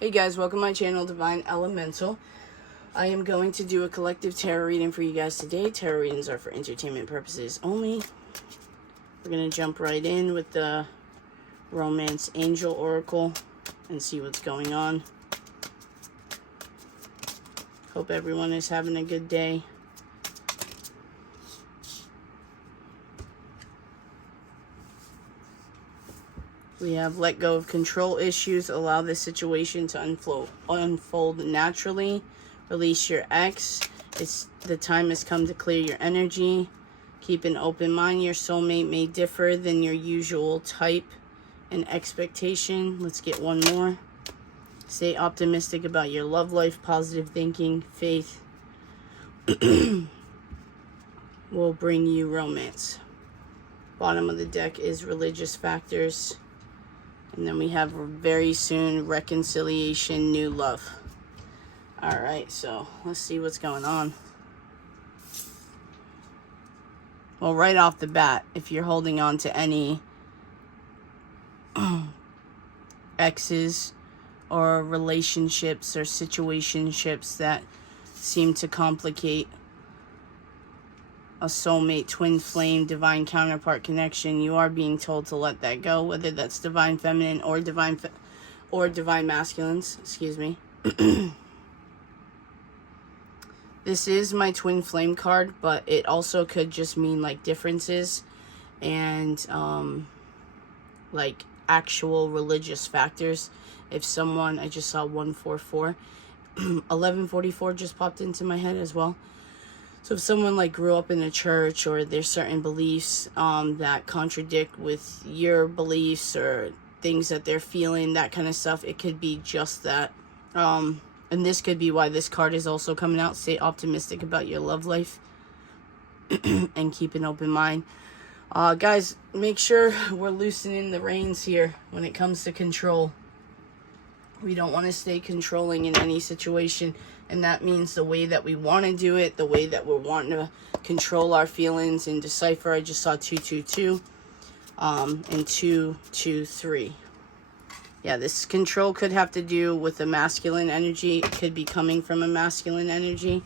Hey guys, welcome to my channel, Divine Elemental. I am going to do a collective tarot reading for you guys today. Tarot readings are for entertainment purposes only. We're going to jump right in with the Romance Angel Oracle and see what's going on. Hope everyone is having a good day. We have let go of control issues. Allow this situation to unfold naturally. Release your ex. The time has come to clear your energy. Keep an open mind. Your soulmate may differ than your usual type and expectation. Let's get one more. Stay optimistic about your love life. Positive thinking, faith will bring you romance. Bottom of the deck is religious factors. And then we have very soon reconciliation, new love. Alright, so let's see what's going on. Well, right off the bat, if you're holding on to any exes or relationships or situationships that seem to complicate a soulmate, twin flame, divine counterpart connection, you are being told to let that go, whether that's divine feminine or divine masculines, excuse me. This is my twin flame card, but it also could just mean like differences and like actual religious factors. If someone, I just saw 144, 1144 just popped into my head as well. So if someone like grew up in a church, or there's certain beliefs that contradict with your beliefs or things that they're feeling, that kind of stuff, it could be just that. And this could be why this card is also coming out. Stay optimistic about your love life and keep an open mind. Guys, make sure we're loosening the reins here when it comes to control. We don't want to stay controlling in any situation. And that means the way that we want to do it, the way that we're wanting to control our feelings and decipher. I just saw 222 and 223. Yeah, this control could have to do with the masculine energy. It could be coming from a masculine energy.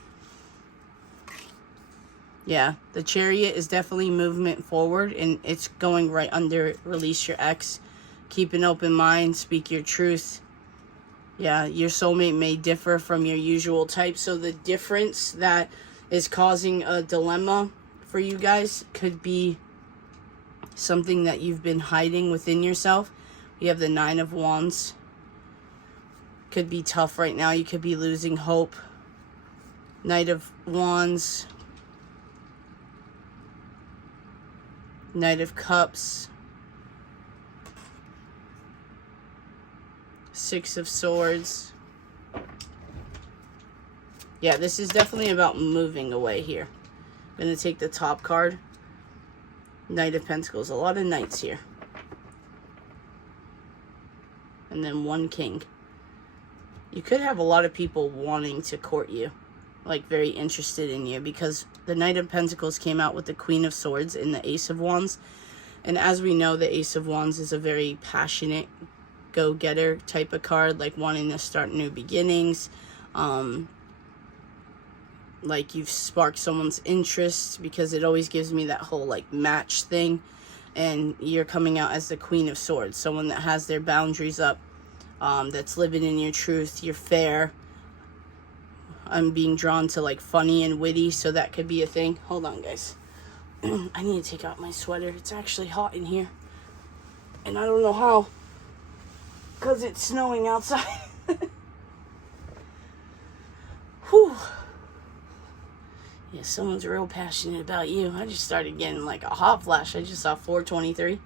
Yeah, the Chariot is definitely movement forward, and it's going right under release your ex. Keep an open mind, speak your truth. Yeah, your soulmate may differ from your usual type. So the difference that is causing a dilemma for you guys could be something that you've been hiding within yourself. You have the 9 of Wands. Could be tough right now. You could be losing hope. Knight of Wands. Knight of Cups. 6 of Swords. Yeah, this is definitely about moving away here. I'm going to take the top card. Knight of Pentacles. A lot of knights here. And then 1 king. You could have a lot of people wanting to court you. Like, very interested in you. Because the Knight of Pentacles came out with the Queen of Swords and the Ace of Wands. And as we know, the Ace of Wands is a very passionate, go-getter type of card, like wanting to start new beginnings, like you've sparked someone's interest, because it always gives me that whole like match thing. And you're coming out as the Queen of Swords, someone that has their boundaries up, that's living in your truth. You're fair. I'm being drawn to like funny and witty, so that could be a thing. Hold on, guys. I need to take out my sweater. It's actually hot in here, and I don't know how, because it's snowing outside. Whew. Yeah, someone's real passionate about you. I just started getting like a hot flash. I just saw 423.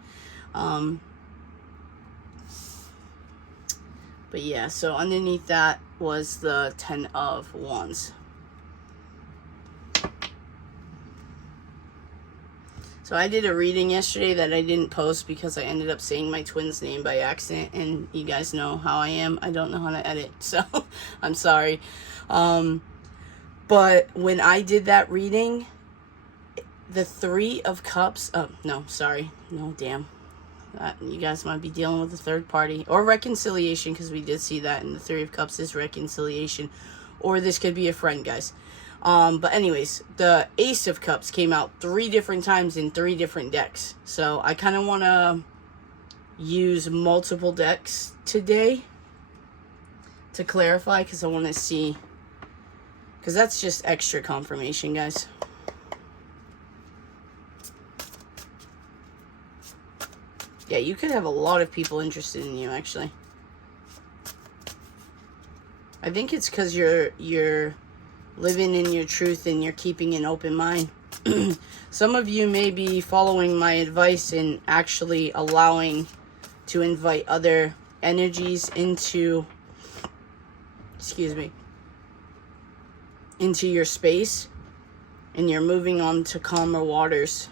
But yeah, so underneath that was the 10 of Wands. So I did a reading yesterday that I didn't post because I ended up saying my twin's name by accident, and you guys know how I am. I don't know how to edit, so I'm sorry. But when I did that reading, the 3 of Cups, oh, no, sorry. No, damn. You guys might be dealing with a third party. Or reconciliation, because we did see that in the Three of Cups is reconciliation. Or this could be a friend, guys. But anyways, the Ace of Cups came out 3 different times in 3 different decks. So I kind of want to use multiple decks today to clarify, because I want to see, because that's just extra confirmation, guys. Yeah, you could have a lot of people interested in you, actually. I think it's because you're living in your truth and you're keeping an open mind. Some of you may be following my advice and actually allowing to invite other energies into, excuse me, into your space, and you're moving on to calmer waters.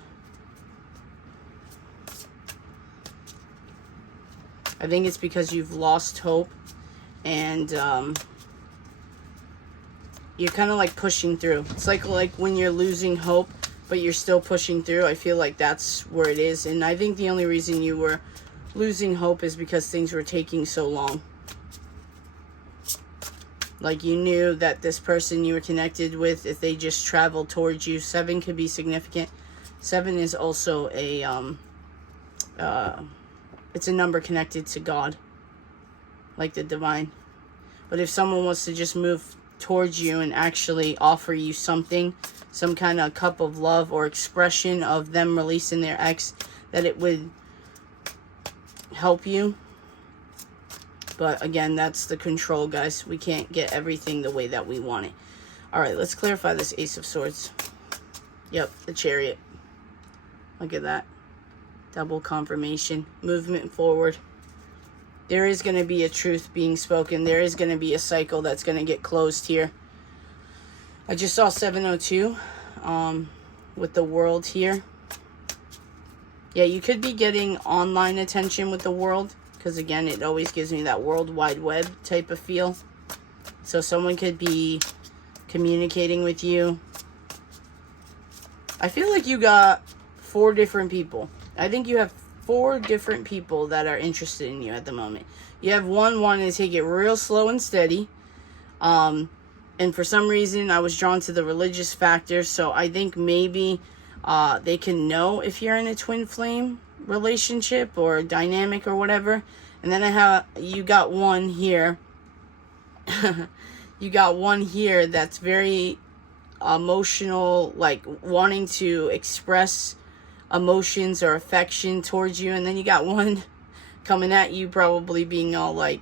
I think it's because you've lost hope, and you're kind of like pushing through. It's like when you're losing hope, but you're still pushing through. I feel like that's where it is. And I think the only reason you were losing hope is because things were taking so long. Like, you knew that this person you were connected with, if they just traveled towards you, 7 could be significant. 7 is also a, it's a number connected to God, like the divine. But if someone was to just move towards you and actually offer you something, some kind of cup of love or expression of them releasing their ex, that it would help you. But again, that's the control, guys. We can't get everything the way that we want it. All right, let's clarify this Ace of Swords. Yep, the Chariot. Look at that. Double confirmation. Movement forward. There is going to be a truth being spoken. There is going to be a cycle that's going to get closed here. I just saw 702 with the World here. Yeah, you could be getting online attention with the World, because again, it always gives me that World Wide Web type of feel. So someone could be communicating with you. I feel like you got 4 different people. I think you have 4 different people that are interested in you at the moment. You have one wanting to take it real slow and steady. And for some reason, I was drawn to the religious factor. So I think maybe they can know if you're in a twin flame relationship or dynamic or whatever. And then you got one here. You got one here that's very emotional, like wanting to express emotions or affection towards you. And then you got one coming at you, probably being all like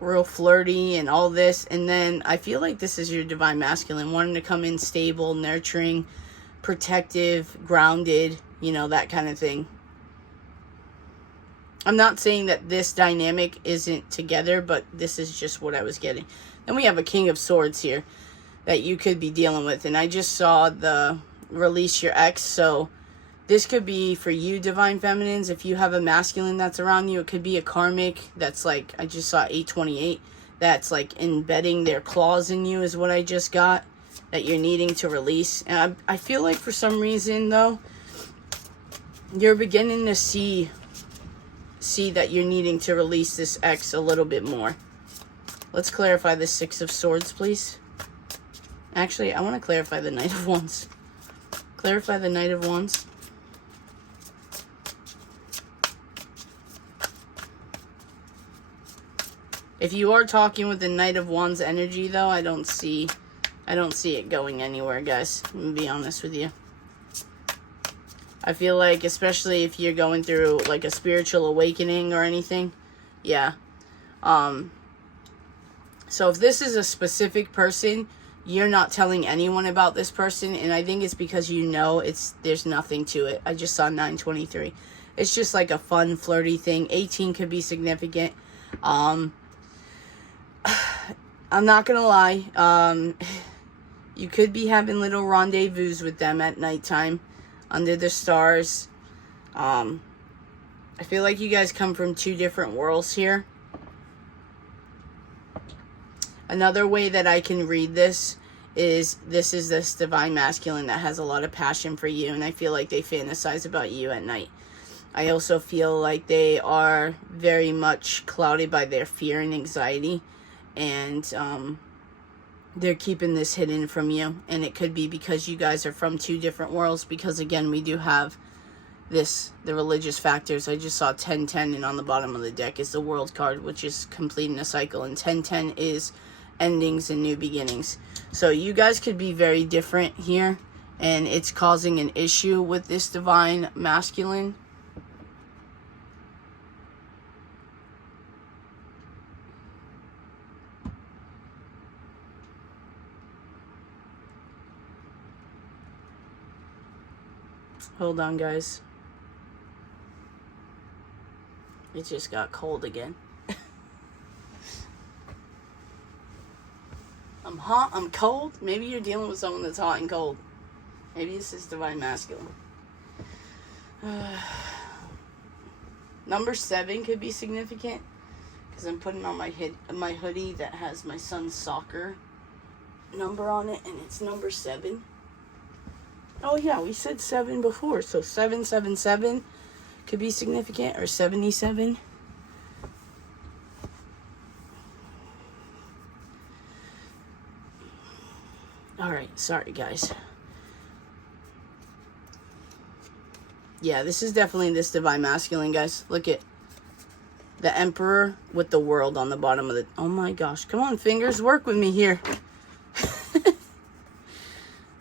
real flirty and all this. And then I feel like this is your divine masculine, wanting to come in stable, nurturing, protective, grounded, you know, that kind of thing. I'm not saying that this dynamic isn't together, but this is just what I was getting. Then we have a King of Swords here that you could be dealing with. And I just saw the release your ex. So this could be for you, divine feminines. If you have a masculine that's around you, it could be a karmic that's like, I just saw 828. That's like embedding their claws in you is what I just got, that you're needing to release. And I feel like for some reason, though, you're beginning to see that you're needing to release this ex a little bit more. Let's clarify the 6 of Swords, please. Actually, I want to clarify the Knight of Wands. Clarify the Knight of Wands. If you are talking with the Knight of Wands energy, though, I don't see it going anywhere, guys. I'm gonna be honest with you. I feel like, especially if you're going through like a spiritual awakening or anything, yeah. So if this is a specific person, you're not telling anyone about this person, and I think it's because you know there's nothing to it. I just saw 923. It's just like a fun, flirty thing. 18 could be significant. I'm not gonna lie. You could be having little rendezvous with them at nighttime under the stars. I feel like you guys come from 2 different worlds here. Another way that I can read this is this divine masculine that has a lot of passion for you, and I feel like they fantasize about you at night. I also feel like they are very much clouded by their fear and anxiety, and they're keeping this hidden from you. And it could be because you guys are from two different worlds, because again, we do have the religious factors. I just saw 1010, and on the bottom of the deck is the world card, which is completing a cycle, and 1010 is endings and new beginnings. So you guys could be very different here, and it's causing an issue with this divine masculine. Hold on, guys. It just got cold again. I'm hot, I'm cold. Maybe you're dealing with someone that's hot and cold. Maybe this is divine masculine. Number 7 could be significant, because I'm putting on my hoodie that has my son's soccer number on it, and it's number 7. Oh yeah, we said 7 before, so 777 could be significant, or 77. Alright, sorry guys. Yeah, this is definitely this divine masculine, guys. Look at the Emperor with the world on the bottom of the... Oh my gosh, come on, fingers, work with me here.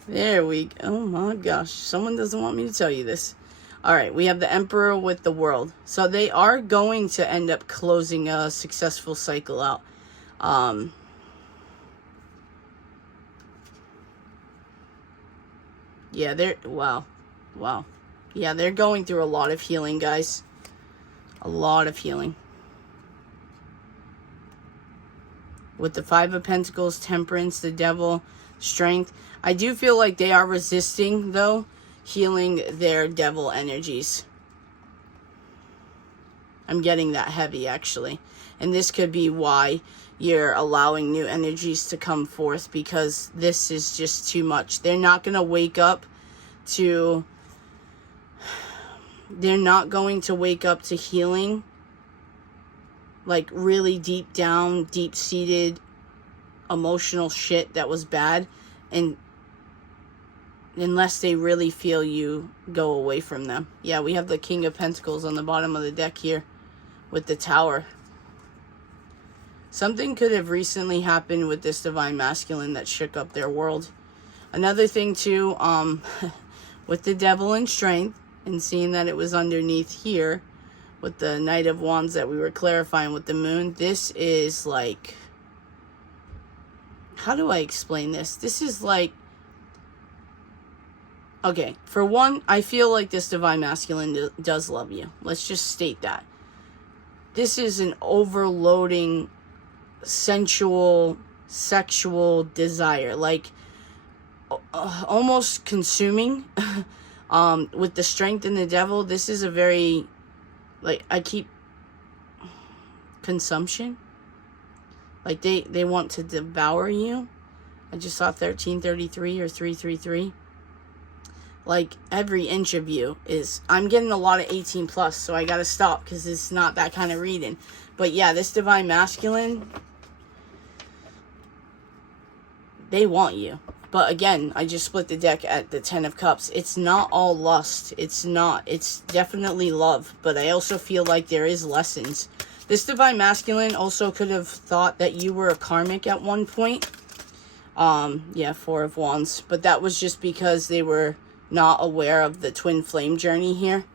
There we go. Oh my gosh, someone doesn't want me to tell you this. Alright, we have the Emperor with the world. So they are going to end up closing a successful cycle out. Yeah, they're... Wow. Yeah, they're going through a lot of healing, guys. A lot of healing. With the 5 of Pentacles, Temperance, the Devil, Strength. I do feel like they are resisting, though, healing their devil energies. I'm getting that heavy, actually. And this could be why you're allowing new energies to come forth, because this is just too much. They're not going to wake up to... They're not going to wake up to healing, like really deep down, deep-seated emotional shit that was bad, and unless they really feel you go away from them. Yeah, we have the King of Pentacles on the bottom of the deck here with the Tower. Something could have recently happened with this divine masculine that shook up their world. Another thing too, with the Devil and Strength, and seeing that it was underneath here with the Knight of Wands that we were clarifying with the Moon, this is like... How do I explain this? This is like... Okay, for one, I feel like this divine masculine does love you. Let's just state that. This is an overloading, sensual, sexual desire. Like, almost consuming. With the Strength and the Devil, this is a very... Like, consumption. Like, they want to devour you. I just saw 1333 or 333. Like, every inch of you is... I'm getting a lot of 18 plus, so I gotta stop, because it's not that kind of reading. But yeah, this divine masculine, they want you. But again, I just split the deck at the 10 of Cups. It's not all lust. It's not. It's definitely love. But I also feel like there is lessons. This divine masculine also could have thought that you were a karmic at one point. Yeah, 4 of Wands. But that was just because they were not aware of the twin flame journey here.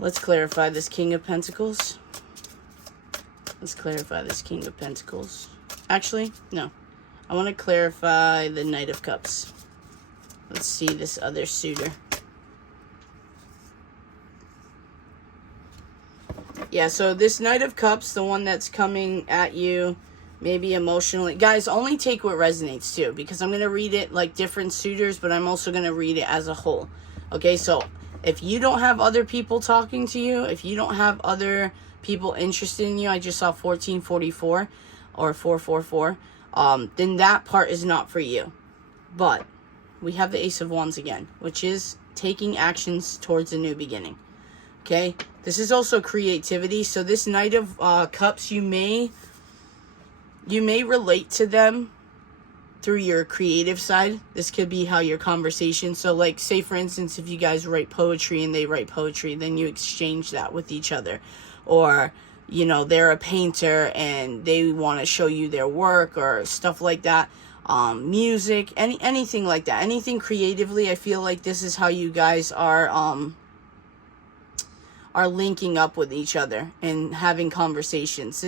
Let's clarify this King of Pentacles. Let's clarify this King of Pentacles. Actually, no. I want to clarify the Knight of Cups. Let's see this other suitor. Yeah, so this Knight of Cups, the one that's coming at you, maybe emotionally. Guys, only take what resonates too, because I'm going to read it like different suitors, but I'm also going to read it as a whole. Okay, so if you don't have other people talking to you, if you don't have other people interested in you, I just saw 1444 or 444. Then that part is not for you. But we have the Ace of Wands again, which is taking actions towards a new beginning. Okay, this is also creativity. So this Knight of Cups, you may relate to them through your creative side. This could be how your conversation, so like say for instance, if you guys write poetry and they write poetry, then you exchange that with each other. Or you know, they're a painter and they want to show you their work or stuff like that. Music, anything like that, anything creatively. I feel like this is how you guys are linking up with each other and having conversations.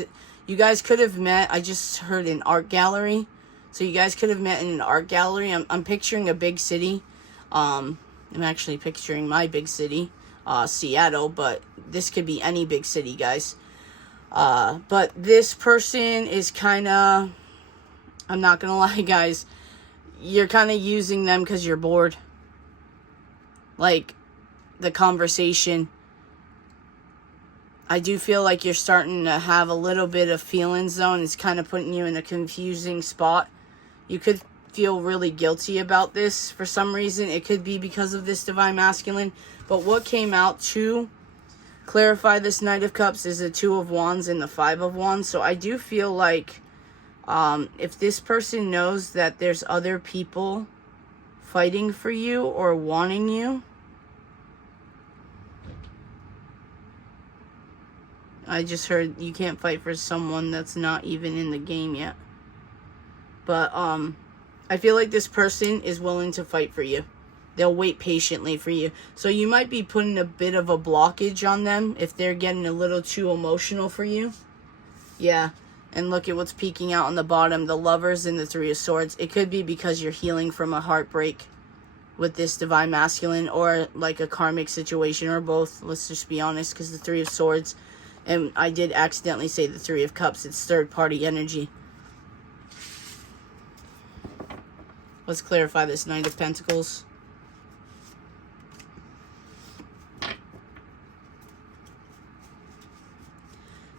You guys could have met, I just heard, an art gallery. So you guys could have met in an art gallery. I'm picturing a big city. I'm actually picturing my big city, Seattle, but this could be any big city, guys. But this person is kind of, I'm not going to lie, guys, you're kind of using them because you're bored. Like, the conversation, I do feel like you're starting to have a little bit of feelings, though, and it's kind of putting you in a confusing spot. You could feel really guilty about this for some reason. It could be because of this Divine Masculine. But what came out to clarify this Knight of Cups is the Two of Wands and the Five of Wands. So I do feel like if this person knows that there's other people fighting for you or wanting you, I just heard you can't fight for someone that's not even in the game yet. But I feel like this person is willing to fight for you. They'll wait patiently for you. So you might be putting a bit of a blockage on them if they're getting a little too emotional for you. Yeah. And look at what's peeking out on the bottom. The Lovers and the Three of Swords. It could be because you're healing from a heartbreak with this Divine Masculine, or like a karmic situation, or both. Let's just be honest, because the Three of Swords, and I did accidentally say the Three of Cups, it's third party energy. Let's clarify this Knight of Pentacles.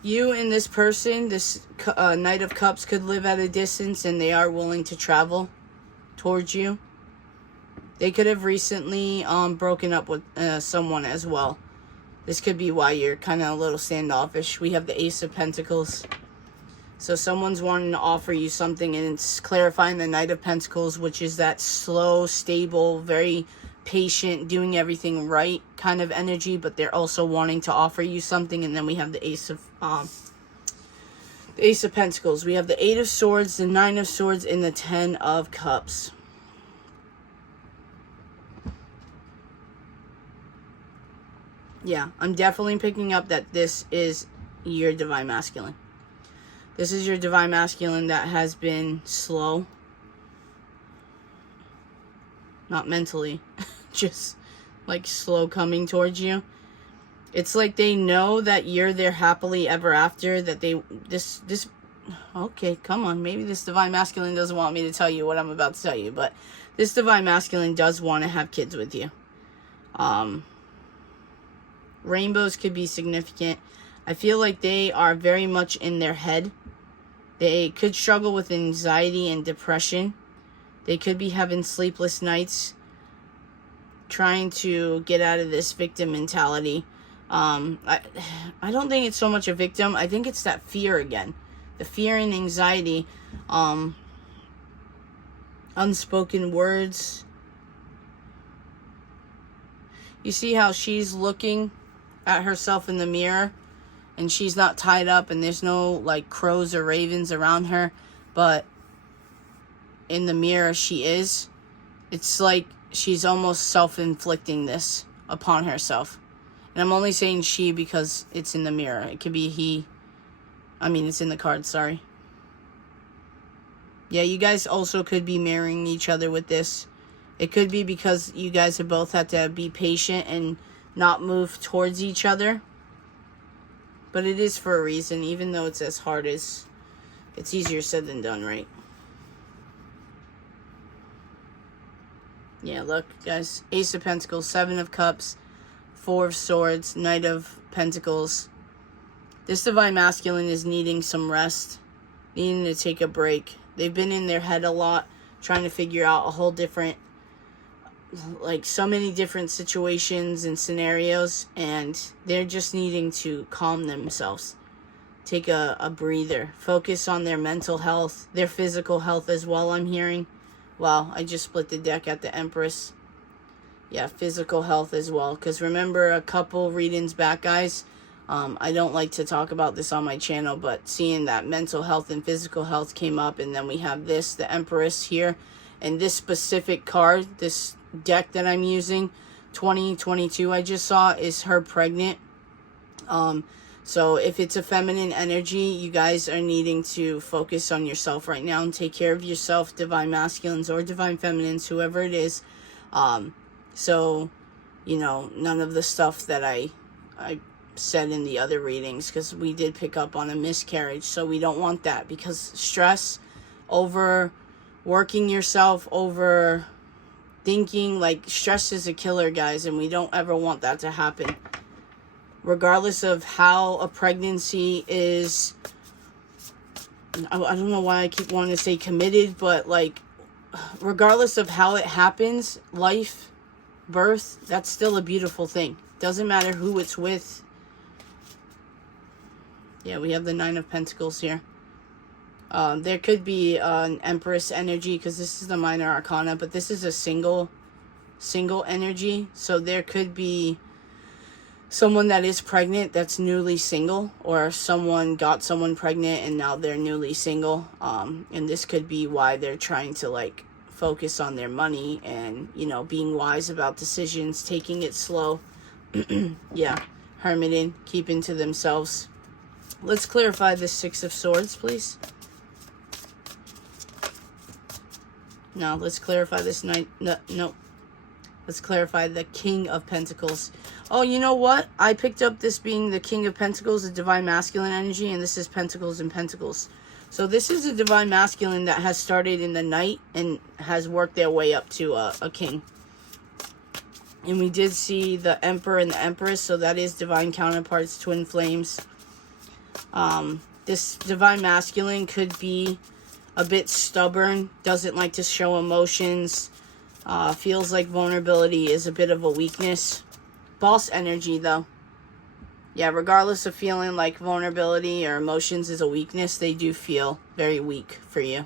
You and this person, this Knight of Cups, could live at a distance, and they are willing to travel towards you. They could have recently broken up with someone as well. This could be why you're kind of a little standoffish. We have the Ace of Pentacles. So someone's wanting to offer you something, and it's clarifying the Knight of Pentacles, which is that slow, stable, very patient, doing everything right kind of energy, but they're also wanting to offer you something. And then we have the Ace of Pentacles. We have the Eight of Swords, the Nine of Swords, and the Ten of Cups. Yeah, I'm definitely picking up that this is your Divine Masculine. This is your Divine Masculine that has been slow. Not mentally. Just like slow coming towards you. It's like they know that you're their happily ever after. That they... Okay, come on. Maybe this Divine Masculine doesn't want me to tell you what I'm about to tell you. But this Divine Masculine does want to have kids with you. Rainbows could be significant. I feel like they are very much in their head. They could struggle with anxiety and depression. They could be having sleepless nights, trying to get out of this victim mentality. I don't think it's so much a victim. I think it's that fear again. The fear and anxiety. Unspoken words. You see how she's looking at herself in the mirror, and she's not tied up, and there's no like crows or ravens around her, but in the mirror she is. It's like she's almost self-inflicting this upon herself. And I'm only saying she because it's in the mirror. It could be he. I mean, it's in the card, sorry. Yeah, you guys also could be marrying each other with this. It could be because you guys have both had to be patient and not move towards each other. But it is for a reason, even though it's as hard as... It's easier said than done, right? Yeah, look, guys. Ace of Pentacles, Seven of Cups, Four of Swords, Knight of Pentacles. This Divine Masculine is needing some rest, needing to take a break. They've been in their head a lot, trying to figure out a whole different like so many different situations and scenarios, and they're just needing to calm themselves. Take a breather. Focus on their mental health, their physical health as well, I'm hearing. Wow, I just split the deck at the Empress. Yeah, physical health as well. Because remember a couple readings back, guys, I don't like to talk about this on my channel, but seeing that mental health and physical health came up, and then we have this, the Empress here, and this specific card, this deck that I'm using, 2022 I just saw, is her pregnant. So if it's a feminine energy, you guys are needing to focus on yourself right now and take care of yourself, divine masculines or divine feminines, whoever it is. So, you know, none of the stuff that I said in the other readings, because we did pick up on a miscarriage. So we don't want that, because stress, overworking yourself, over thinking, like, stress is a killer, guys, and we don't ever want that to happen. Regardless of how a pregnancy is, I don't know why I keep wanting to say committed, but like, regardless of how it happens, life, birth, that's still a beautiful thing. Doesn't matter who it's with. Yeah, we have the Nine of Pentacles here. There could be an Empress energy, because this is the Minor Arcana, but this is a single energy. So there could be someone that is pregnant that's newly single, or someone got someone pregnant and now they're newly single. And this could be why they're trying to like focus on their money and, you know, being wise about decisions, taking it slow. Yeah, hermiting, keeping to themselves. Let's clarify this Six of Swords, please. No, let's clarify this Knight. No. Let's clarify the King of Pentacles. Oh, you know what? I picked up this being the King of Pentacles, the Divine Masculine energy, and this is Pentacles and Pentacles. So this is a Divine Masculine that has started in the Knight and has worked their way up to a King. And we did see the Emperor and the Empress, so that is Divine counterparts, twin flames. This Divine Masculine could be a bit stubborn, doesn't like to show emotions, feels like vulnerability is a bit of a weakness. Boss energy, though. Yeah, regardless of feeling like vulnerability or emotions is a weakness, they do feel very weak for you,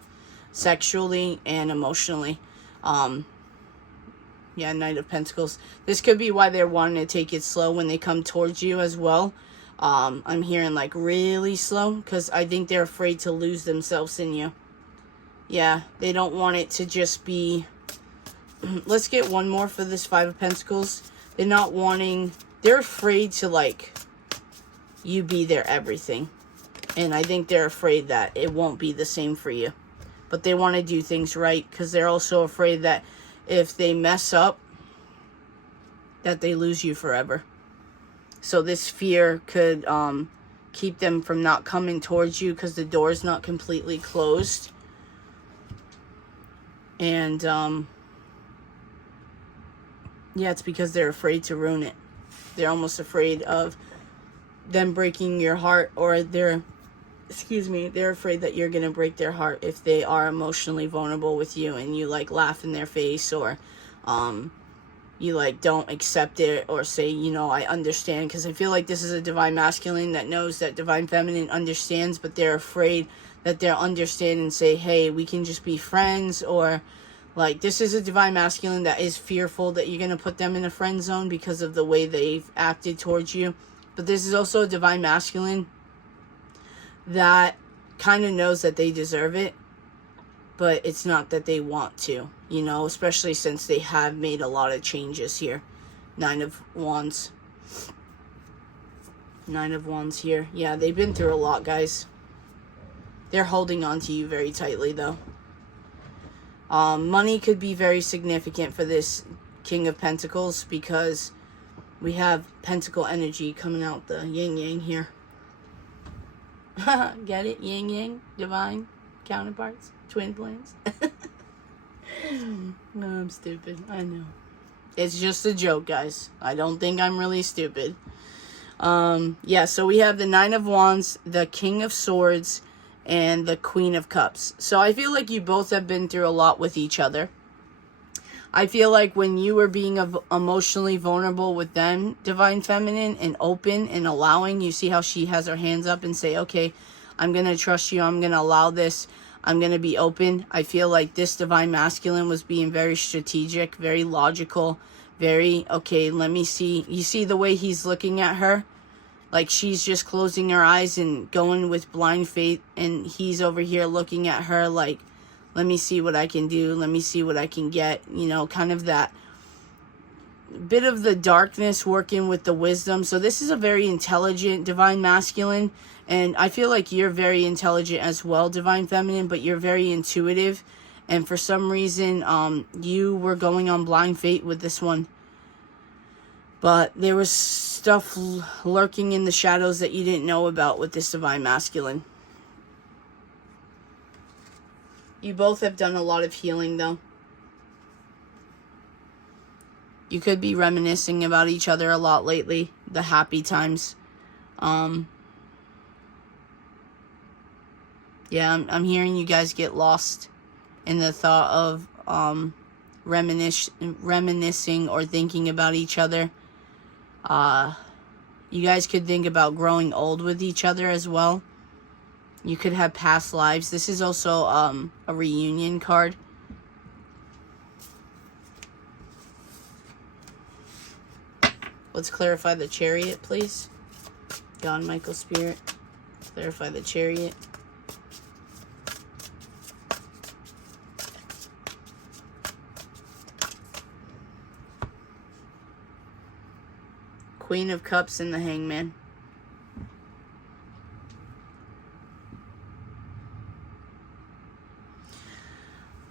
sexually and emotionally. Yeah, Knight of Pentacles. This could be why they're wanting to take it slow when they come towards you as well. I'm hearing like really slow, because I think they're afraid to lose themselves in you. Yeah, they don't want it to just be... Let's get one more for this Five of Pentacles. They're not wanting... They're afraid to, like, you be their everything. And I think they're afraid that it won't be the same for you. But they want to do things right, because they're also afraid that if they mess up, that they lose you forever. So this fear could keep them from not coming towards you, because the door's not completely closed. And, yeah, it's because they're afraid to ruin it. They're almost afraid of them breaking your heart, or they're afraid that you're going to break their heart if they are emotionally vulnerable with you and you, like, laugh in their face, or you, like, don't accept it or say, you know, I understand. Because I feel like this is a Divine Masculine that knows that Divine Feminine understands, but they're afraid that they'll understand and say, hey, we can just be friends, or... Like, this is a Divine Masculine that is fearful that you're going to put them in a friend zone because of the way they've acted towards you. But this is also a Divine Masculine that kind of knows that they deserve it, but it's not that they want to, you know, especially since they have made a lot of changes here. Nine of Wands. Nine of Wands here. Yeah, they've been through a lot, guys. They're holding on to you very tightly, though. Money could be very significant for this King of Pentacles, because we have Pentacle energy coming out the yin-yang here. Get it? Yin-yang? Divine counterparts? Twin flames? No, I'm stupid. I know. It's just a joke, guys. I don't think I'm really stupid. Yeah, so we have the Nine of Wands, the King of Swords, and the Queen of Cups. So I feel like you both have been through a lot with each other. I feel like when you were being emotionally vulnerable with them, Divine Feminine, and open and allowing, you see how she has her hands up and say, okay, I'm going to trust you. I'm going to allow this. I'm going to be open. I feel like this Divine Masculine was being very strategic, very logical, very, okay, let me see. You see the way he's looking at her? Like she's just closing her eyes and going with blind faith. And he's over here looking at her like, let me see what I can do. Let me see what I can get. You know, kind of that bit of the darkness working with the wisdom. So this is a very intelligent Divine Masculine. And I feel like you're very intelligent as well, Divine Feminine, but you're very intuitive. And for some reason, you were going on blind faith with this one. But there was stuff lurking in the shadows that you didn't know about with this Divine Masculine. You both have done a lot of healing, though. You could be reminiscing about each other a lot lately. The happy times. Yeah, I'm hearing you guys get lost in the thought of reminiscing or thinking about each other. You guys could think about growing old with each other as well. You could have past lives. This is also a reunion card. Let's clarify the Chariot, please. God, Michael, Spirit. Clarify the Chariot. Queen of Cups and the Hangman.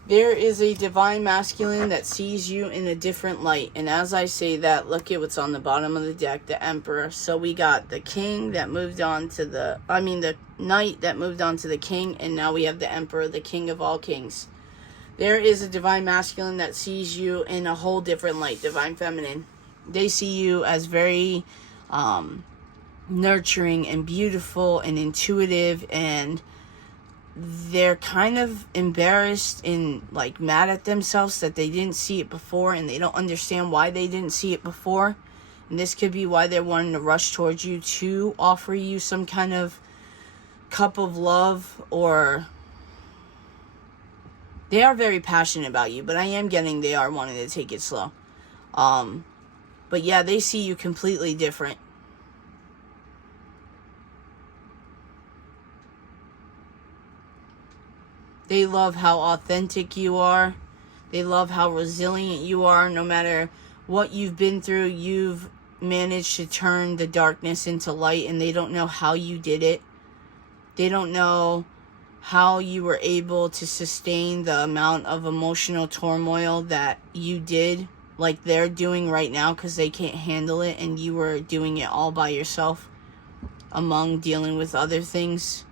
There is a Divine Masculine that sees you in a different light. And as I say that, look at what's on the bottom of the deck, the Emperor. So we got the King that moved on to the Knight that moved on to the King. And now we have the Emperor, the King of all kings. There is a Divine Masculine that sees you in a whole different light, Divine Feminine. They see you as very nurturing and beautiful and intuitive, and they're kind of embarrassed and like mad at themselves that they didn't see it before, and they don't understand why they didn't see it before. And this could be why they're wanting to rush towards you to offer you some kind of cup of love, or they are very passionate about you, but I am getting they are wanting to take it slow. But yeah, they see you completely different. They love how authentic you are. They love how resilient you are. No matter what you've been through, you've managed to turn the darkness into light, and they don't know how you did it. They don't know how you were able to sustain the amount of emotional turmoil that you did, like they're doing right now, because they can't handle it, and you were doing it all by yourself among dealing with other things.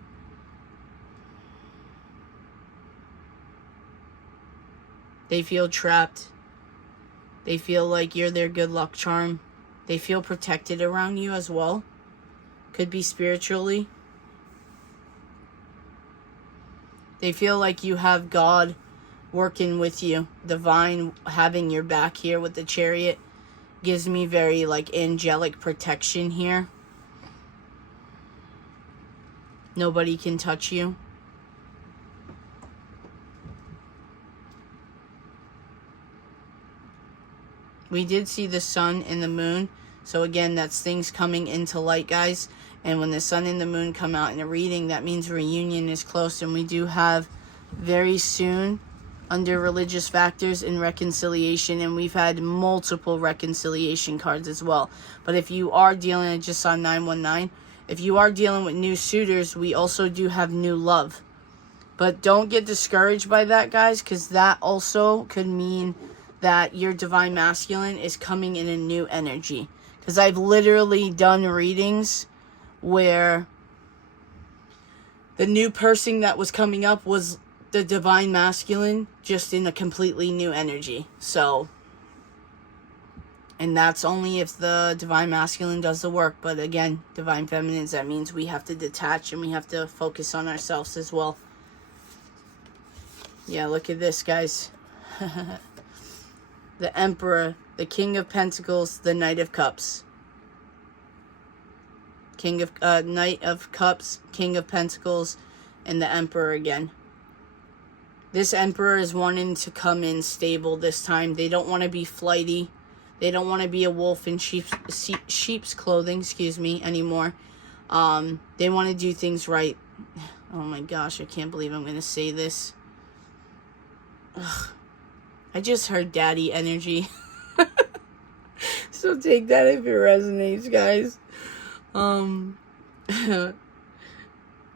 They feel trapped. They feel like you're their good luck charm. They feel protected around you as well. Could be spiritually. They feel like you have God working with you. Divine having your back here with the Chariot gives me very like angelic protection here. Nobody can touch you. We did see the sun and the moon. So again, that's things coming into light, guys. And when the sun and the moon come out in a reading, that means reunion is close. And we do have very soon under religious factors and reconciliation. And we've had multiple reconciliation cards as well. But if you are dealing, I just saw 919. If you are dealing with new suitors, we also do have new love. But don't get discouraged by that, guys, because that also could mean that your Divine Masculine is coming in a new energy. Because I've literally done readings where the new person that was coming up was the Divine Masculine, just in a completely new energy. So, and that's only if the Divine Masculine does the work. But again, Divine Feminines, that means we have to detach and we have to focus on ourselves as well. Yeah, look at this, guys. the Emperor, the King of Pentacles, the Knight of Cups. Knight of Cups, King of Pentacles, and the Emperor again. This Emperor is wanting to come in stable this time. They don't want to be flighty. They don't want to be a wolf in sheep's clothing, anymore. They want to do things right. Oh my gosh, I can't believe I'm going to say this. Ugh. I just heard daddy energy. So take that if it resonates, guys.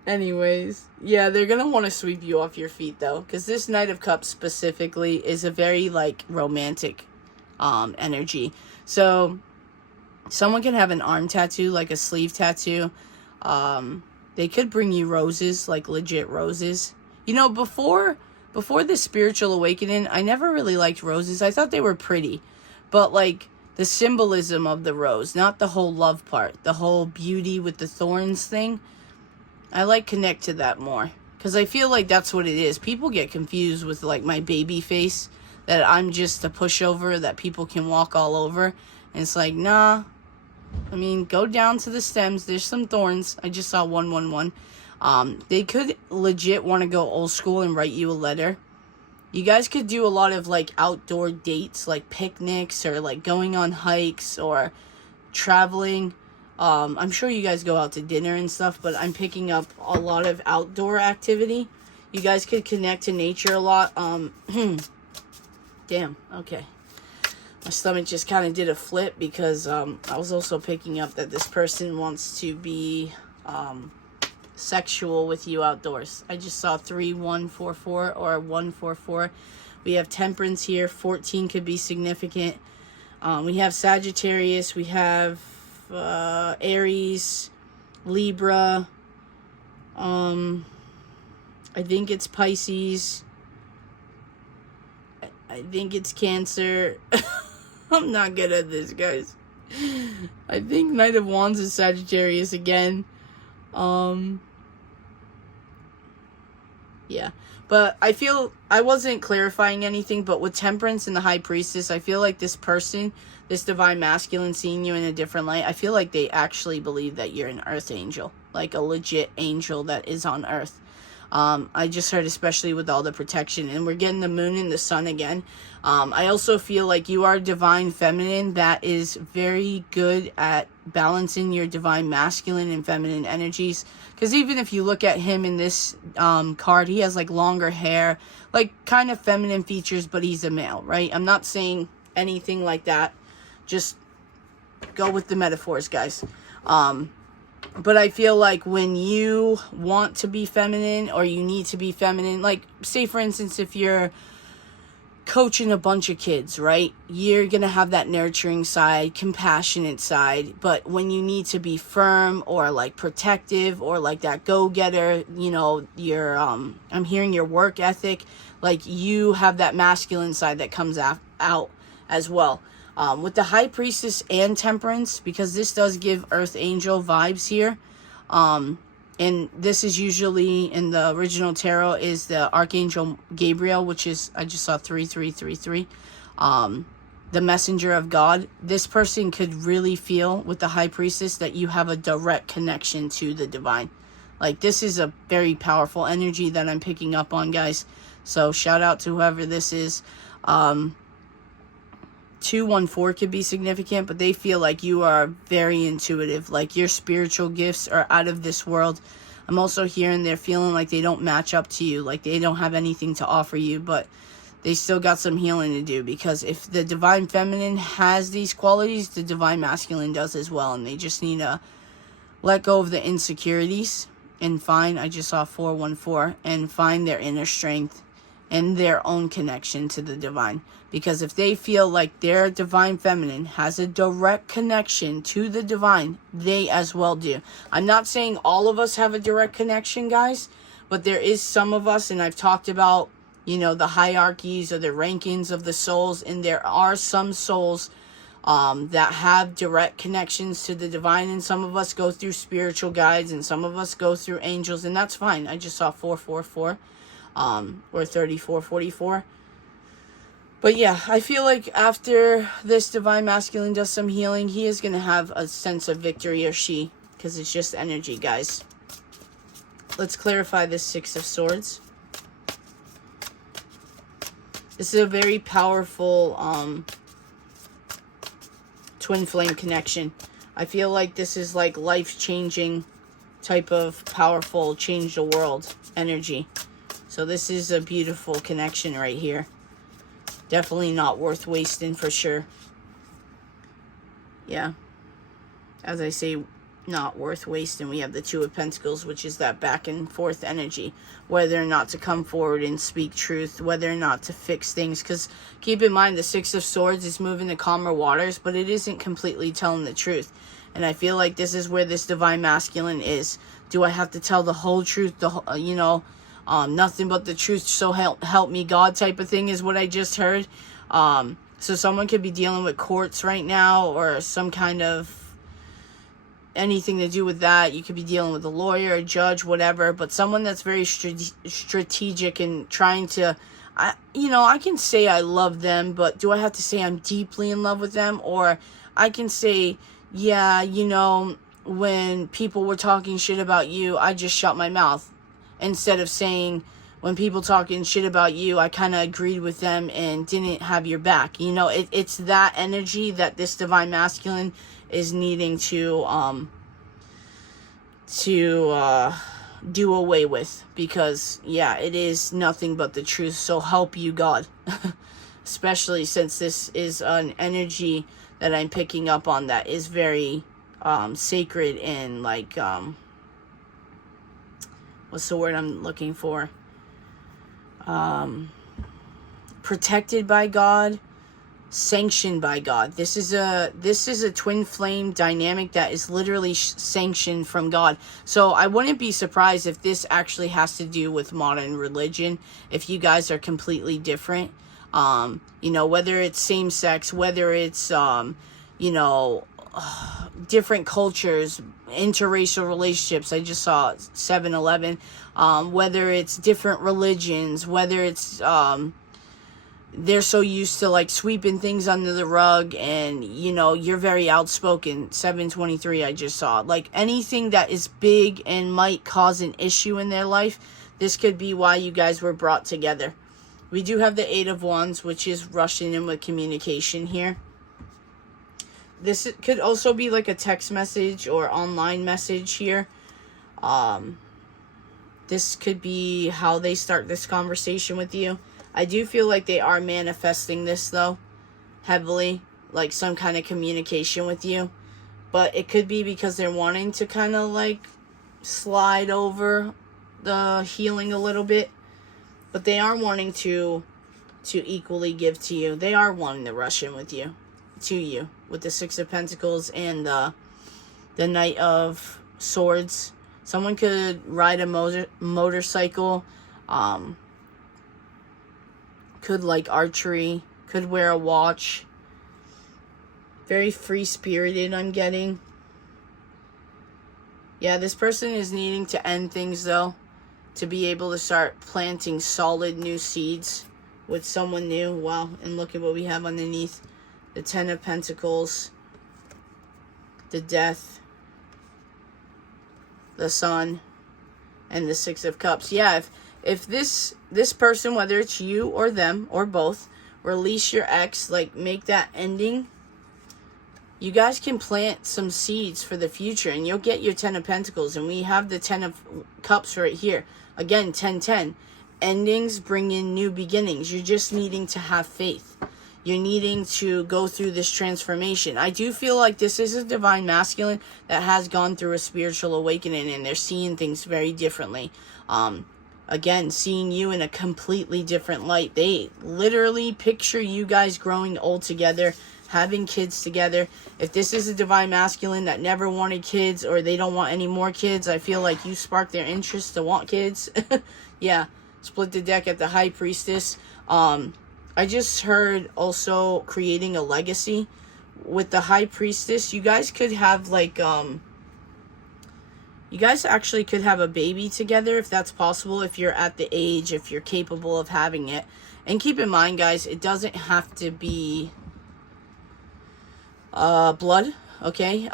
Anyways, yeah, they're gonna want to sweep you off your feet though, because this Knight of Cups specifically is a very like romantic energy. So someone can have an arm tattoo, like a sleeve tattoo. They could bring you roses, like legit roses. You know, before this spiritual awakening, I never really liked roses. I thought they were pretty, but like the symbolism of the rose, not the whole love part, the whole beauty with the thorns thing. I like connect to that more, because I feel like that's what it is. People get confused with like my baby face, that I'm just a pushover that people can walk all over. And it's like, nah. I mean, go down to the stems. There's some thorns. I just saw 111. They could legit want to go old school and write you a letter. You guys could do a lot of like outdoor dates, like picnics or like going on hikes or traveling. I'm sure you guys go out to dinner and stuff, but I'm picking up a lot of outdoor activity. You guys could connect to nature a lot. Damn, okay. My stomach just kind of did a flip because I was also picking up that this person wants to be sexual with you outdoors. I just saw 3144 or 144. We have Temperance here. 14 could be significant. We have Sagittarius. We have Aries, Libra. I think it's Pisces. I think it's Cancer. I'm not good at this, guys. I think Knight of Wands is Sagittarius again. Yeah. But I feel I wasn't clarifying anything, but with Temperance and the High Priestess, I feel like this person, this divine masculine, seeing you in a different light, I feel like they actually believe that you're an earth angel, like a legit angel that is on earth. I just heard, especially with all the protection, and we're getting the moon and the sun again. I also feel like you are divine feminine that is very good at balancing your divine masculine and feminine energies. Because even if you look at him in this card, he has like longer hair, like kind of feminine features, but he's a male, right? I'm not saying anything like that. Just go with the metaphors, guys. But I feel like when you want to be feminine or you need to be feminine, like say for instance, if you're coaching a bunch of kids, right? You're going to have that nurturing side, compassionate side. But when you need to be firm or like protective or like that go-getter, you know, your, I'm hearing your work ethic, like you have that masculine side that comes out as well. With the High Priestess and Temperance, because this does give Earth Angel vibes here. And this is usually in the original tarot is the Archangel Gabriel, which is, I just saw 3333. The messenger of God. This person could really feel with the High Priestess that you have a direct connection to the divine. Like this is a very powerful energy that I'm picking up on, guys. So shout out to whoever this is. 214 could be significant, but they feel like you are very intuitive, like your spiritual gifts are out of this world. I'm also hearing they're feeling like they don't match up to you, like they don't have anything to offer you, but they still got some healing to do, because if the divine feminine has these qualities, the divine masculine does as well, and they just need to let go of the insecurities and find, I just saw 414, and find their inner strength and their own connection to the divine. Because if they feel like their divine feminine has a direct connection to the divine, they as well do. I'm not saying all of us have a direct connection, guys, but there is some of us, and I've talked about, you know, the hierarchies or the rankings of the souls, and there are some souls that have direct connections to the divine, and some of us go through spiritual guides, and some of us go through angels, and that's fine. I just saw 444 or 3444. But yeah, I feel like after this divine masculine does some healing, he is going to have a sense of victory, or she, because it's just energy, guys. Let's clarify this Six of Swords. This is a very powerful twin flame connection. I feel like this is like life-changing type of powerful change the world energy. So this is a beautiful connection right here. Definitely not worth wasting for sure. Yeah. As I say, not worth wasting. We have the Two of Pentacles, which is that back and forth energy. Whether or not to come forward and speak truth. Whether or not to fix things. Because keep in mind, the Six of Swords is moving to calmer waters. But it isn't completely telling the truth. And I feel like this is where this divine masculine is. Do I have to tell the whole truth? Nothing but the truth, so help me God type of thing is what I just heard. So someone could be dealing with courts right now, or some kind of anything to do with that. You could be dealing with a lawyer, a judge, whatever. But someone that's very strategic and trying to, I can say I love them, but do I have to say I'm deeply in love with them? Or I can say, yeah, when people were talking shit about you, I just shut my mouth. Instead of saying, when people talking shit about you, I kind of agreed with them and didn't have your back. It's that energy that this divine masculine is needing to do away with. Because, yeah, it is nothing but the truth. So help you, God. Especially since this is an energy that I'm picking up on that is very sacred and like... what's the word I'm looking for? Protected by God, sanctioned by God. This is a twin flame dynamic that is literally sanctioned from God. So I wouldn't be surprised if this actually has to do with modern religion. If you guys are completely different, whether it's same sex, whether it's different cultures, interracial relationships. I just saw 7-Eleven. Whether it's different religions, whether it's they're so used to like sweeping things under the rug, and you're very outspoken. 723 I just saw. Like anything that is big and might cause an issue in their life, this could be why you guys were brought together. We do have the Eight of Wands, which is rushing in with communication here. This could also be like a text message or online message here. This could be how they start this conversation with you. I do feel like they are manifesting this, though, heavily. Like some kind of communication with you. But it could be because they're wanting to kind of like slide over the healing a little bit. But they are wanting to equally give to you. They are wanting to rush in with you. To you with the Six of Pentacles and the Knight of Swords. Someone could ride a motorcycle, could like archery, could wear a watch. Very free-spirited, I'm getting. Yeah, this person is needing to end things though, to be able to start planting solid new seeds with someone new. Wow, and look at what we have underneath. The Ten of Pentacles, the Death, the Sun, and the Six of Cups. Yeah, if this person, whether it's you or them or both, release your ex, like make that ending, you guys can plant some seeds for the future, and you'll get your Ten of Pentacles. And we have the Ten of Cups right here. Again, 10-10. Endings bring in new beginnings. You're just needing to have faith. You're needing to go through this transformation. I do feel like this is a divine masculine that has gone through a spiritual awakening, and they're seeing things very differently. Again, seeing you in a completely different light. They literally picture you guys growing old together, having kids together. If this is a divine masculine that never wanted kids, or they don't want any more kids, I feel like you sparked their interest to want kids. Yeah, split the deck at the High Priestess. I just heard also creating a legacy with the High Priestess. You guys could have like you guys actually could have a baby together if that's possible, if you're at the age, if you're capable of having it. And keep in mind, guys, it doesn't have to be blood, okay?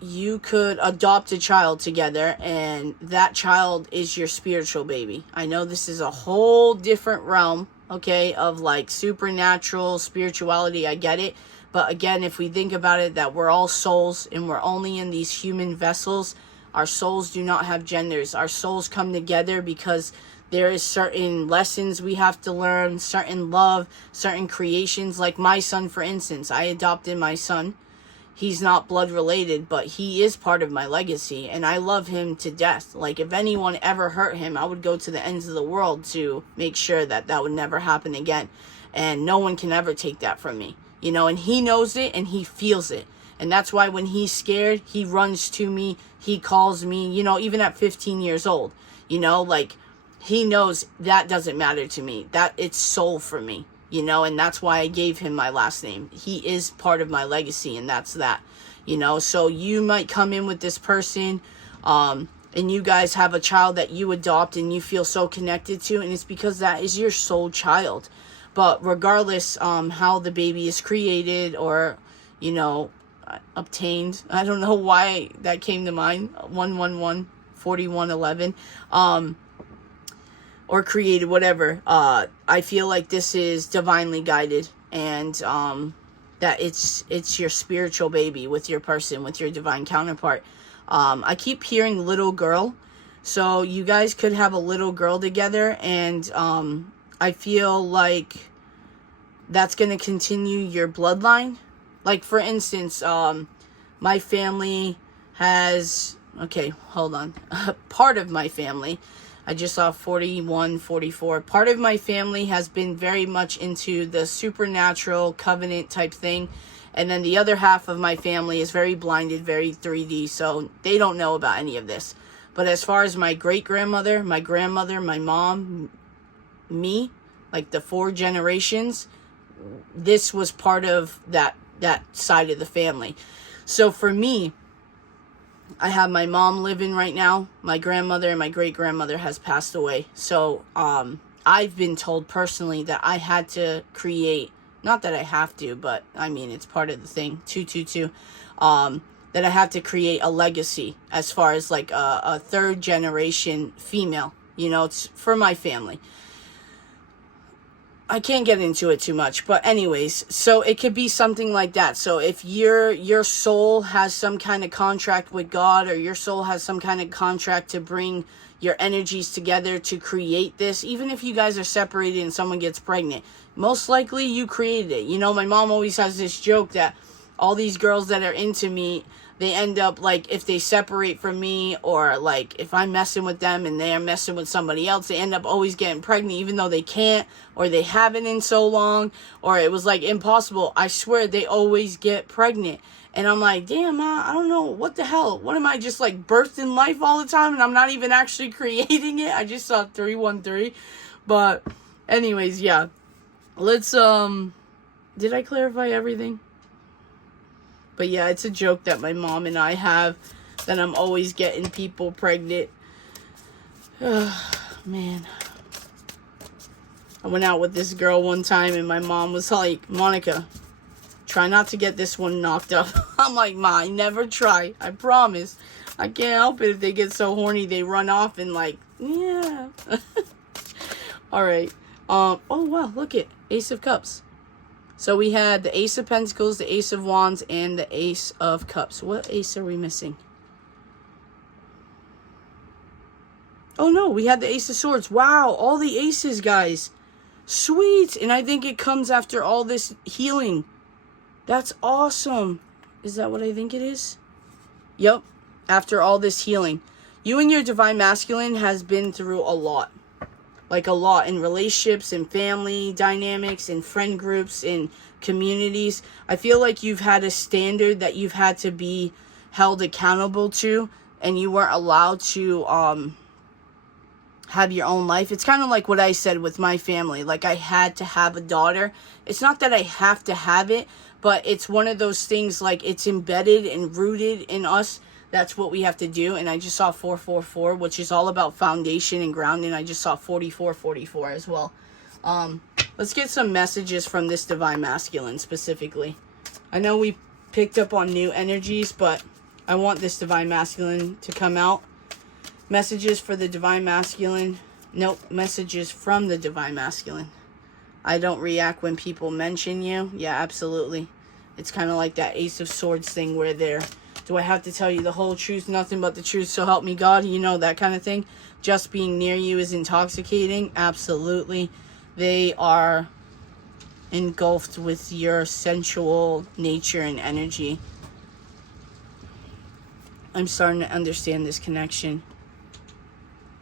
You could adopt a child together, and that child is your spiritual baby. I know this is a whole different realm, okay, of like supernatural spirituality. I get it. But again, if we think about it, that we're all souls and we're only in these human vessels. Our souls do not have genders. Our souls come together because there is certain lessons we have to learn, certain love, certain creations. Like my son, for instance, I adopted my son. He's not blood related, but he is part of my legacy, and I love him to death. Like, if anyone ever hurt him, I would go to the ends of the world to make sure that that would never happen again. And no one can ever take that from me. You know, and he knows it and he feels it. And that's why when he's scared, he runs to me, he calls me, you know, even at 15 years old. You know, like, he knows that doesn't matter to me. That it's soul for me. You know, and that's why I gave him my last name. He is part of my legacy, and that's that. You know, so you might come in with this person, and you guys have a child that you adopt and you feel so connected to, and it's because that is your soul child. But regardless how the baby is created or, you know, obtained, I don't know why that came to mind, 111-4111, or created, whatever, I feel like this is divinely guided, and that it's your spiritual baby with your person, with your divine counterpart. I keep hearing little girl, so you guys could have a little girl together, and I feel like that's going to continue your bloodline. Like, for instance, my family has, okay, hold on, part of my family, I just saw 41, 44. Part of my family has been very much into the supernatural covenant type thing. And then the other half of my family is very blinded, very 3D. So they don't know about any of this. But as far as my great-grandmother, my grandmother, my mom, me, like the 4 generations, this was part of that side of the family. So for me, I have my mom living right now. My grandmother and my great-grandmother has passed away. So I've been told personally that I had to create, not that I have to, but I mean, it's part of the thing, 222, that I have to create a legacy as far as like a 3rd generation female. You know, it's for my family. I can't get into it too much, but anyways, so it could be something like that. So if your soul has some kind of contract with God, or your soul has some kind of contract to bring your energies together to create this, even if you guys are separated and someone gets pregnant, most likely you created it. You know, my mom always has this joke that all these girls that are into me, they end up, like, if they separate from me, or like if I'm messing with them and they're messing with somebody else, they end up always getting pregnant even though they can't, or they haven't in so long, or it was like impossible. I swear they always get pregnant. And I'm like, damn, Ma, I don't know, what the hell? What am I, just like birthed in life all the time and I'm not even actually creating it? I just saw 313. But anyways, yeah. Let's did I clarify everything? But yeah, it's a joke that my mom and I have, that I'm always getting people pregnant. Man. I went out with this girl one time and my mom was like, Monica, try not to get this one knocked up. I'm like, Ma, I never try. I promise. I can't help it if they get so horny they run off and like, yeah. Alright. Oh wow, look it. Ace of Cups. So we had the Ace of Pentacles, the Ace of Wands, and the Ace of Cups. What ace are we missing? Oh no, we had the Ace of Swords. Wow, all the aces, guys. Sweet. And I think it comes after all this healing. That's awesome. Is that what I think it is? Yep. After all this healing. You and your Divine Masculine has been through a lot. Like a lot in relationships and family dynamics and friend groups and communities. I feel like you've had a standard that you've had to be held accountable to, and you weren't allowed to have your own life. It's kind of like what I said with my family. Like, I had to have a daughter. It's not that I have to have it, but it's one of those things, like, it's embedded and rooted in us that's what we have to do. And I just saw 444, which is all about foundation and grounding. I just saw 4444 as well. Let's get some messages from this divine masculine specifically. I know we picked up on new energies, but I want this divine masculine to come out. Messages for the divine masculine. Nope, messages from the divine masculine. I don't react when people mention you. Yeah, absolutely. It's kind of like that Ace of Swords thing where they're, do I have to tell you the whole truth, nothing but the truth, so help me God? You know, that kind of thing. Just being near you is intoxicating. Absolutely. They are engulfed with your sensual nature and energy. I'm starting to understand this connection.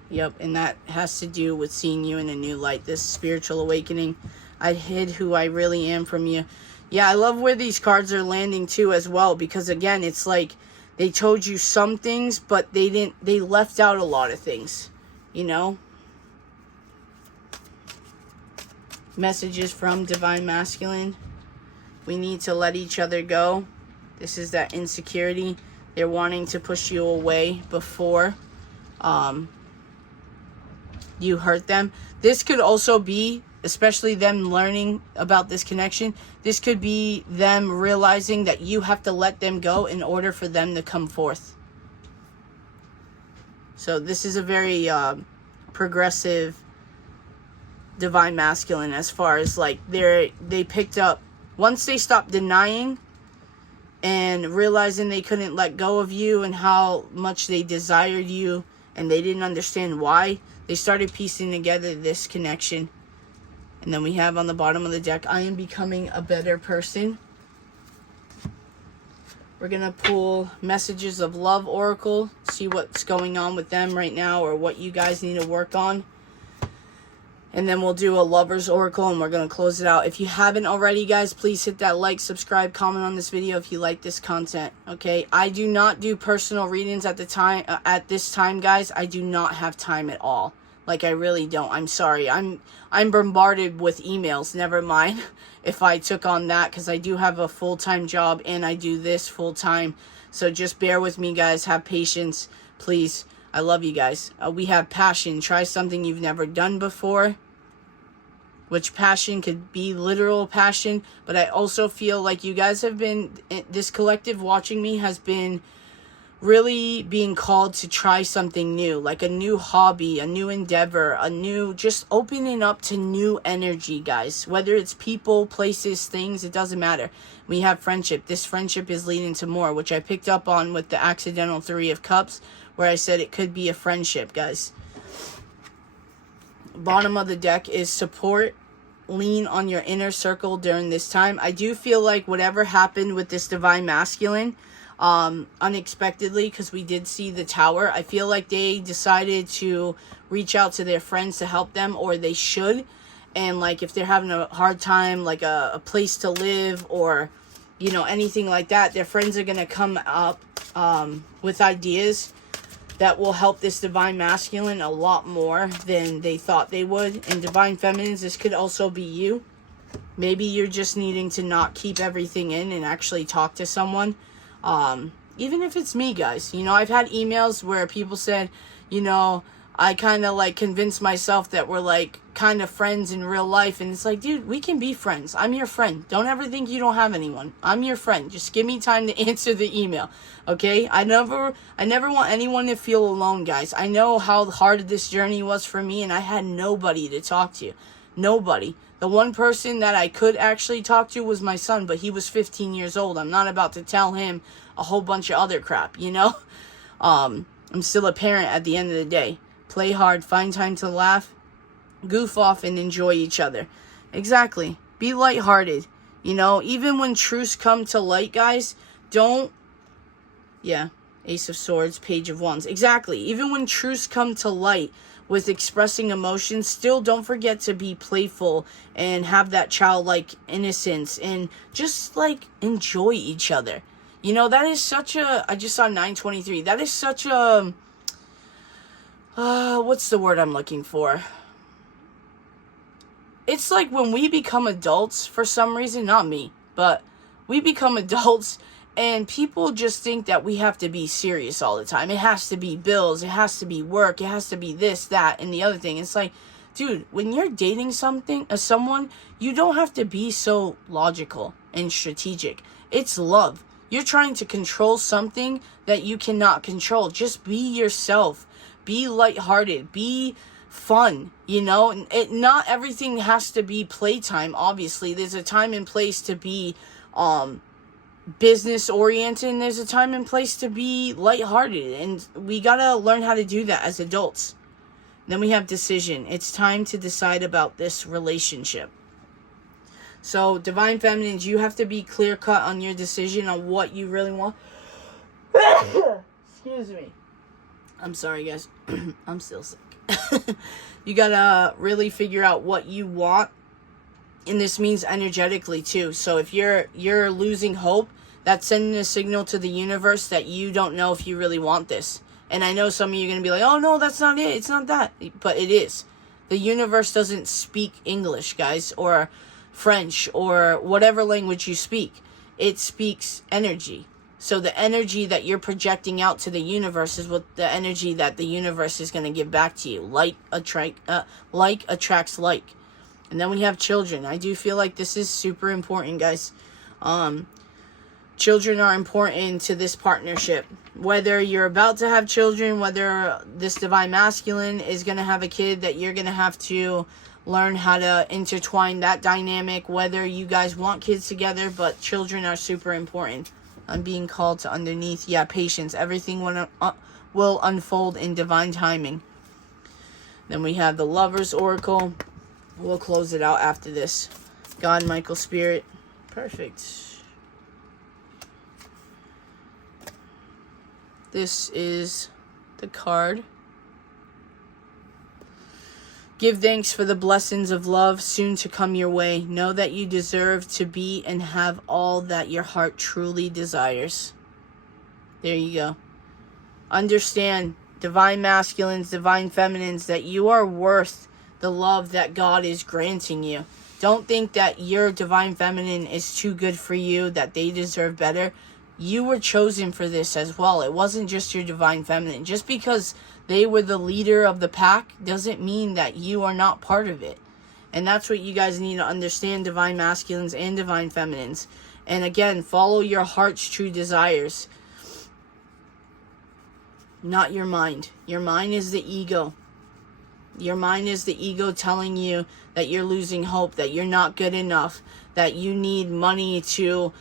Yep, and that has to do with seeing you in a new light. This spiritual awakening. I hid who I really am from you. Yeah, I love where these cards are landing too as well, because again, it's like they told you some things, but they left out a lot of things, you know? Messages from divine masculine. We need to let each other go. This is that insecurity. They're wanting to push you away before you hurt them. This could also be, especially them learning about this connection, this could be them realizing that you have to let them go in order for them to come forth. So this is a very progressive divine masculine, as far as like they picked up, once they stopped denying and realizing they couldn't let go of you and how much they desired you and they didn't understand why, they started piecing together this connection. And then we have on the bottom of the deck, I am becoming a better person. We're going to pull messages of love oracle, see what's going on with them right now or what you guys need to work on. And then we'll do a lover's oracle and we're going to close it out. If you haven't already, guys, please hit that like, subscribe, comment on this video if you like this content. Okay, I do not do personal readings at this time, guys. I do not have time at all. Like, I really don't. I'm sorry. I'm bombarded with emails. Never mind if I took on that, because I do have a full-time job and I do this full-time. So just bear with me, guys. Have patience, please. I love you guys. We have passion. Try something you've never done before. Which passion could be literal passion. But I also feel like you guys have been, this collective watching me has been really being called to try something new. Like a new hobby, a new endeavor, just opening up to new energy, guys. Whether it's people, places, things, it doesn't matter. We have friendship. This friendship is leading to more, which I picked up on with the accidental 3 of Cups, where I said it could be a friendship, guys. Bottom of the deck is support. Lean on your inner circle during this time. I do feel like whatever happened with this divine masculine, unexpectedly, because we did see the Tower, I feel like they decided to reach out to their friends to help them, or they should. And like if they're having a hard time, like a place to live or, you know, anything like that, their friends are going to come up with ideas that will help this divine masculine a lot more than they thought they would. And divine feminines, this could also be you. Maybe you're just needing to not keep everything in and actually talk to someone. Even if it's me, guys. You know, I've had emails where people said, you know, I kind of like convinced myself that we're like kind of friends in real life. And it's like, dude, we can be friends. I'm your friend. Don't ever think you don't have anyone. I'm your friend. Just give me time to answer the email. Okay? I never want anyone to feel alone, guys. I know how hard this journey was for me, and I had nobody to talk to. Nobody. The one person that I could actually talk to was my son, but he was 15 years old. I'm not about to tell him a whole bunch of other crap, you know? I'm still a parent at the end of the day. Play hard, find time to laugh, goof off, and enjoy each other. Exactly. Be lighthearted. You know, even when truths come to light, guys, don't... Yeah, Ace of Swords, Page of Wands. Exactly. Even when truths come to light with expressing emotions, still don't forget to be playful and have that childlike innocence and just, like, enjoy each other. You know, that is such a... I just saw 923. That is such a... what's the word I'm looking for? It's like when we become adults, for some reason, not me, but we become adults And people just think that we have to be serious all the time. It has to be bills, it has to be work, it has to be this, that, and the other thing. It's like, dude, when you're dating someone, you don't have to be so logical and strategic. It's love. You're trying to control something that you cannot control. Just be yourself. Be lighthearted. Be fun. Not everything has to be playtime, obviously. There's a time and place to be business oriented, and there's a time and place to be lighthearted. And we gotta learn how to do that as adults. Then we have decision. It's time to decide about this relationship. So, Divine Feminines, you have to be clear-cut on your decision on what you really want. Excuse me. I'm sorry, guys. I'm still sick. You gotta really figure out what you want. And this means energetically, too. So, if you're losing hope, that's sending a signal to the universe that you don't know if you really want this. And I know some of you are going to be like, oh, no, that's not it. It's not that. But it is. The universe doesn't speak English, guys, or French, or whatever language you speak. It speaks energy. So the energy that you're projecting out to the universe is what the energy that the universe is going to give back to you. Like attracts like. And then we have children. I do feel like this is super important, guys. Children are important to this partnership. Whether you're about to have children, whether this Divine Masculine is going to have a kid that you're going to have to learn how to intertwine that dynamic, whether you guys want kids together, but children are super important. I'm being called to underneath. Yeah, patience. Everything will unfold in divine timing. Then we have the Lover's Oracle. We'll close it out after this. God, Michael, Spirit. Perfect. This is the card. Give thanks for the blessings of love soon to come your way. Know that you deserve to be and have all that your heart truly desires. There you go. Understand, Divine Masculines, Divine Feminines, that you are worth the love that God is granting you. Don't think that your Divine Feminine is too good for you, that they deserve better. You were chosen for this as well. It wasn't just your Divine Feminine. Just because they were the leader of the pack doesn't mean that you are not part of it. And that's what you guys need to understand, Divine Masculines and Divine Feminines. And again, follow your heart's true desires. Not your mind. Your mind is the ego. Your mind is the ego telling you that you're losing hope, that you're not good enough, that you need money to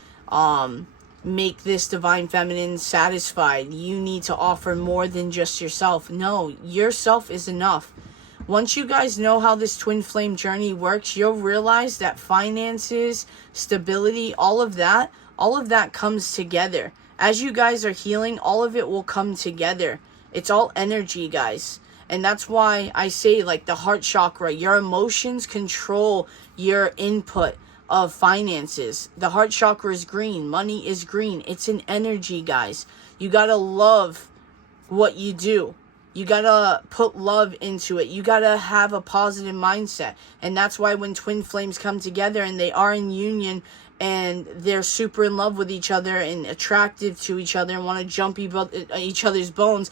make this Divine Feminine satisfied. You need to offer more than just yourself. No, yourself is enough. Once you guys know how this twin flame journey works, you'll realize that finances, stability, all of that comes together. As you guys are healing, all of it will come together. It's all energy, guys. And that's why I say, like, the heart chakra, your emotions control your input of finances. The heart chakra is green. Money is green. It's an energy, guys. You gotta love what you do. You gotta put love into it. You gotta have a positive mindset. And that's why when twin flames come together and they are in union and they're super in love with each other and attractive to each other and want to jump each other's bones,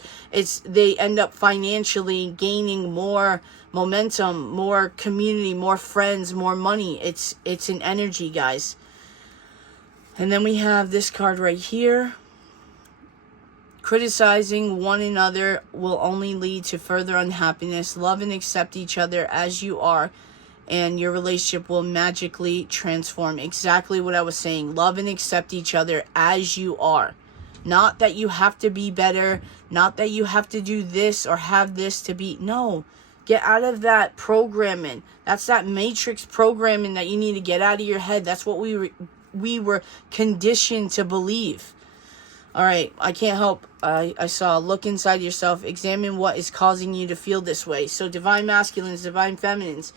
they end up financially gaining more momentum, more community, more friends, more money. It's an energy, guys. And then we have this card right here. Criticizing one another will only lead to further unhappiness. Love and accept each other as you are, and your relationship will magically transform. Exactly what I was saying. Love and accept each other as you are. Not that you have to be better. Not that you have to do this or have this to be. No. Get out of that programming. That's that matrix programming that you need to get out of your head. That's what we were conditioned to believe. All right, I can't help. I saw, look inside yourself. Examine what is causing you to feel this way. So Divine Masculines, Divine Feminines,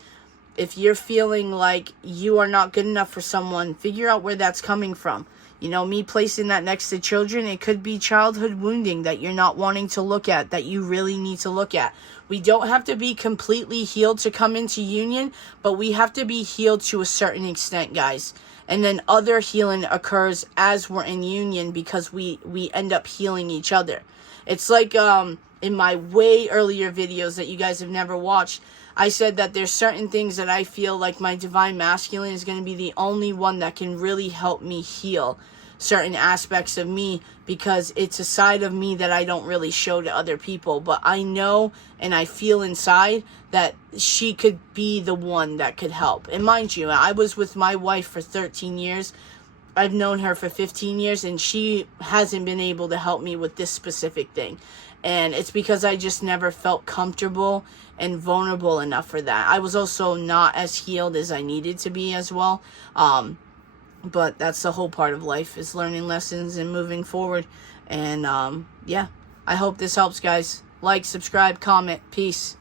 if you're feeling like you are not good enough for someone, figure out where that's coming from. You know, me placing that next to children, it could be childhood wounding that you're not wanting to look at, that you really need to look at. We don't have to be completely healed to come into union, but we have to be healed to a certain extent, guys. And then other healing occurs as we're in union, because we end up healing each other. It's like in my way earlier videos that you guys have never watched, I said that there's certain things that I feel like my divine masculine is going to be the only one that can really help me heal certain aspects of me, because it's a side of me that I don't really show to other people. But I know and I feel inside that she could be the one that could help. And mind you, I was with my wife for 13 years. I've known her for 15 years, and she hasn't been able to help me with this specific thing. And it's because I just never felt comfortable and vulnerable enough for that. I was also not as healed as I needed to be as well. But that's the whole part of life, is learning lessons and moving forward. And yeah, I hope this helps, guys. Like, subscribe, comment. Peace.